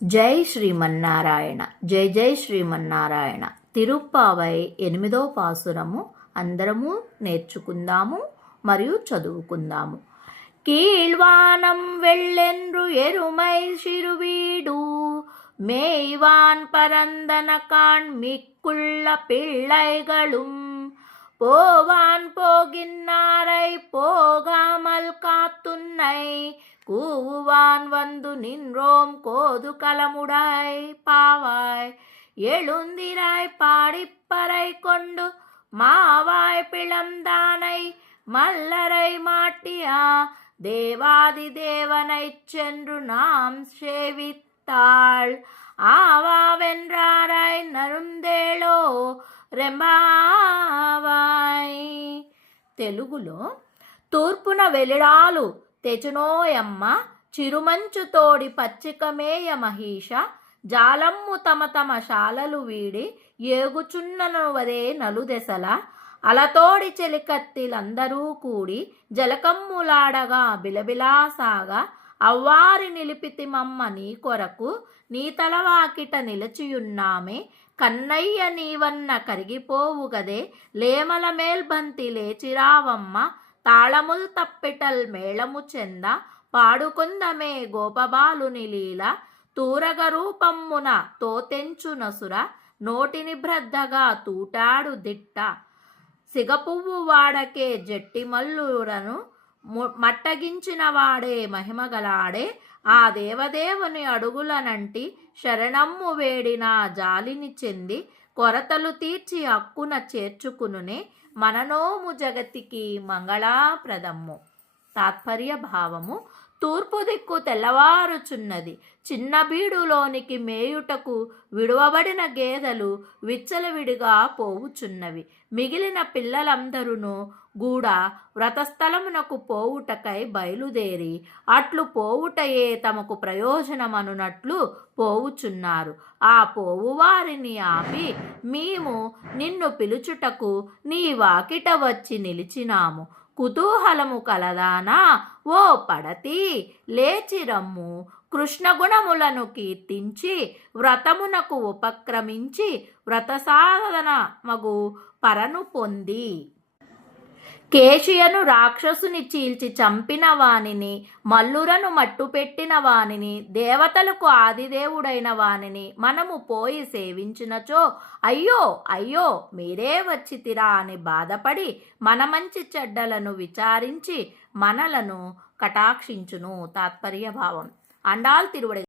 జై శ్రీమన్నారాయణ. జై జై శ్రీమన్నారాయణ. తిరుప్పావై 8వ పాసురము అందరము నేర్చుకుందాము మరియు చదువుకుందాము. కీழ்வானம் వెళ్ళెన్రు ఎరుమై சிறுவீடு மேய்வான் பரந்தன காண் மிக்குள்ள பிள்ளைகளும் போவான் போகின்னாரை போகாமல் காத்துன்னை கூவான் வந்து நின்றோம் கோது கலமுடாய் பாவாய் எழுந்திராய் பாடிப்பறை கொண்டு மாவாய் பிளந்தானை மல்லரை மாட்டியா தேவாதி தேவனைச் சென்று நாம் சேவித்தாள் ఆవావెన్రారాయ్ నరుందేళో రెంబావాయ్. తెలుగులో తూర్పున వెలిడాలు తెచునోయమ్మ చిరుమంచు తోడి పచ్చికమేయ మహిష జాలమ్ము తమ తమ శాలలు వీడి ఏగుచున్ననువదే నలుదెసల అలతోడి చెలికత్తిలందరూ కూడి జలకమ్ములాడగా బిలబిలాసాగా అవ్వారి నిలిపితిమమ్మ నీ కొరకు నీ తలవాకిట నిలచియున్నామే కన్నయ్య నీవన్న కరిగిపోవు గదే లేమల మేల్బంతి లేచిరావమ్మ తాళముల్ తప్పిటల్ మేళము చెంద పాడుకుందమే గోపబాలుని లీల తూరగ రూపమ్మున తోతెంచు నసుర నోటిని భ్రద్దగా తూటాడు దిట్ట సిగపువ్వు వాడకే జట్టిమల్లురను మట్టగించిన వాడే మహిమగలాడే ఆ దేవదేవుని అడుగులనంటి శరణమ్ము వేడిన జాలిని చెంది కొరతలు తీర్చి హక్కున చేర్చుకునునే మననోము జగతికి మంగళాప్రదమ్ము. తాత్పర్య భావము: తూర్పు దిక్కు తెల్లవారుచున్నది. చిన్న బీడులోనికి మేయుటకు విడువబడిన గేదెలు విచ్చలవిడిగా పోవుచున్నవి. మిగిలిన పిల్లలందరూ కూడా వ్రతస్థలమునకు పోవుటకై బయలుదేరి అట్లు పోవుటయే తమకు ప్రయోజనమనున్నట్లు పోవుచున్నారు. ఆ పోవువారిని ఆపి మేము నిన్ను పిలుచుటకు నీ వాకిట వచ్చి నిలిచినాము. కుతూహలము కలదానా ఓ పడతి, లేచిరమ్ము. కృష్ణగుణములను కీర్తించి వ్రతమునకు ఉపక్రమించి వ్రతసాధన మగు పరను పొంది కేశియను రాక్షసుని చీల్చి చంపిన వానిని, మల్లురను మట్టుపెట్టిన వానిని, దేవతలకు ఆదిదేవుడైన వానిని మనము పోయి సేవించినచో అయ్యో అయ్యో మీరే వచ్చితిరా అని బాధపడి మన మంచి చెడ్డలను విచారించి మనలను కటాక్షించును. తాత్పర్య భావం: అండాల్ తిరువడి